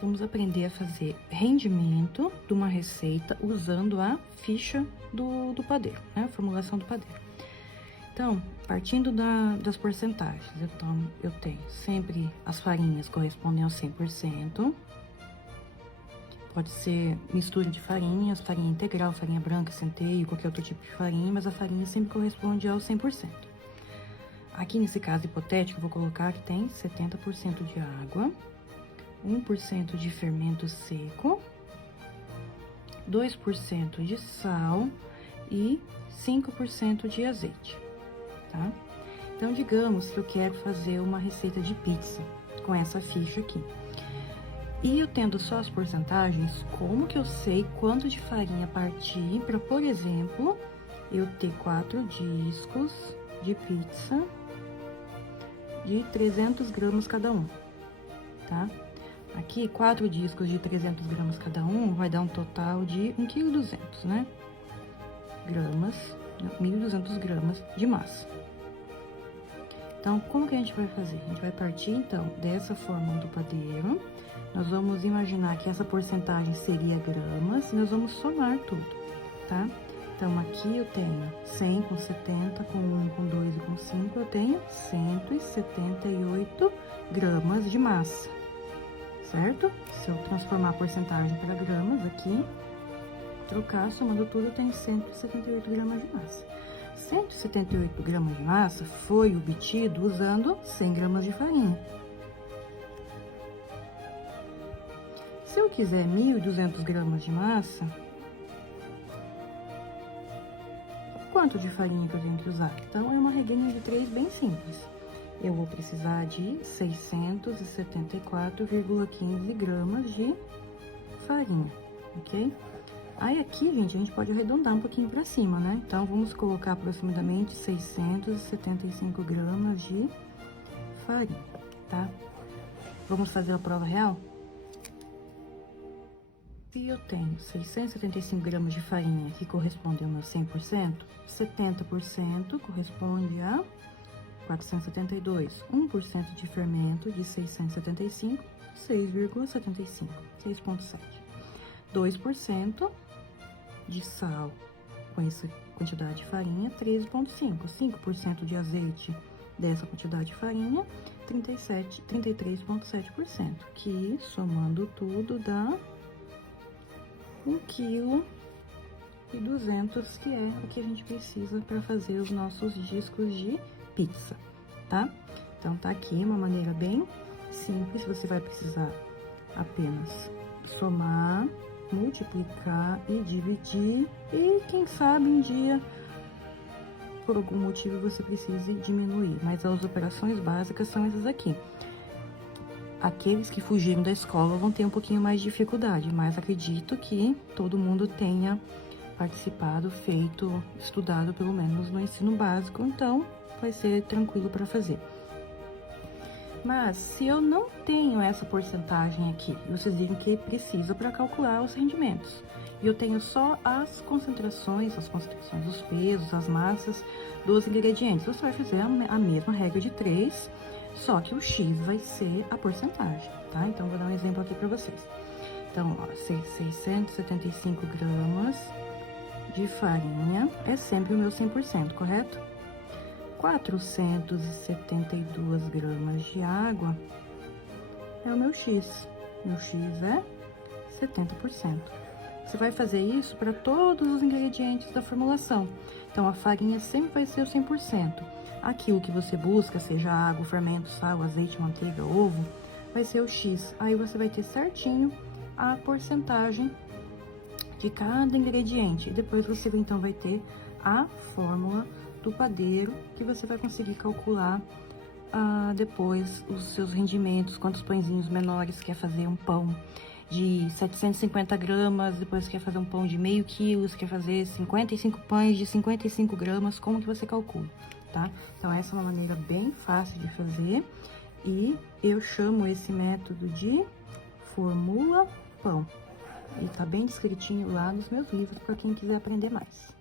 vamos aprender a fazer rendimento de uma receita usando a ficha do padeiro, né? A formulação do padeiro. Então, partindo das porcentagens, então, eu tenho sempre as farinhas correspondem ao 100%. Pode ser mistura de farinhas, farinha integral, farinha branca, centeio, qualquer outro tipo de farinha, mas a farinha sempre corresponde ao 100%. Aqui nesse caso hipotético, eu vou colocar que tem 70% de água, 1% de fermento seco, 2% de sal e 5% de azeite, tá? Então, digamos que eu quero fazer uma receita de pizza com essa ficha aqui. E eu tendo só as porcentagens, como que eu sei quanto de farinha partir para, por exemplo, eu ter 4 discos de pizza de 300 gramas cada um, tá? Aqui, 4 discos de 300 gramas cada um vai dar um total de 1,2 kg, né? 1.200 gramas de massa. Então, como que a gente vai fazer? A gente vai partir, então, dessa fórmula do padeiro. Nós vamos imaginar que essa porcentagem seria gramas e nós vamos somar tudo, tá? Então, aqui eu tenho 100 com 70, com 1, com 2 e com 5, eu tenho 178 gramas de massa, certo? Se eu transformar a porcentagem para gramas aqui, trocar, somando tudo, eu tenho 178 gramas de massa. 178 gramas de massa foi obtido usando 100 gramas de farinha. Se eu quiser 1.200 gramas de massa, quanto de farinha que eu tenho que usar? Então, é uma regrinha de 3 bem simples. Eu vou precisar de 674,15 gramas de farinha, ok? Aí, aqui, gente, a gente pode arredondar um pouquinho pra cima, né? Então, vamos colocar aproximadamente 675 gramas de farinha, tá? Vamos fazer a prova real? Se eu tenho 675 gramas de farinha, que corresponde ao meu 100%, 70% corresponde a 472. 1% de fermento de 675, 6,75, 6,7. 2% de sal com essa quantidade de farinha, 13,5. 5% de azeite dessa quantidade de farinha, 33,7%, que somando tudo dá 1,2 kg, que é o que a gente precisa para fazer os nossos discos de pizza, tá? Então, tá aqui uma maneira bem simples, você vai precisar apenas somar, multiplicar e dividir, e quem sabe um dia, por algum motivo, você precise diminuir, mas as operações básicas são essas aqui. Aqueles que fugiram da escola vão ter um pouquinho mais de dificuldade, mas acredito que todo mundo tenha participado, feito, estudado pelo menos no ensino básico, então vai ser tranquilo para fazer. Mas se eu não tenho essa porcentagem aqui, vocês viram que precisa para calcular os rendimentos, e eu tenho só as concentrações dos pesos, as massas dos ingredientes, você vai fazer a mesma regra de 3, só que o X vai ser a porcentagem, tá? Então, vou dar um exemplo aqui para vocês. Então, ó, 675 gramas de farinha é sempre o meu 100%, correto? 472 gramas de água é o meu X. Meu X é 70%. Você vai fazer isso para todos os ingredientes da formulação. Então, a farinha sempre vai ser o 100%. Aquilo que você busca, seja água, fermento, sal, azeite, manteiga, ovo, vai ser o X. Aí, você vai ter certinho a porcentagem de cada ingrediente. E depois, você, então, vai ter a fórmula do padeiro, que você vai conseguir calcular depois os seus rendimentos, quantos pãezinhos menores quer fazer um pão de 750 gramas, depois quer fazer um pão de meio quilo, quer fazer 55 pães de 55 gramas, como que você calcula, tá? Então, essa é uma maneira bem fácil de fazer, e eu chamo esse método de formula pão. E tá bem descritinho lá nos meus livros, para quem quiser aprender mais.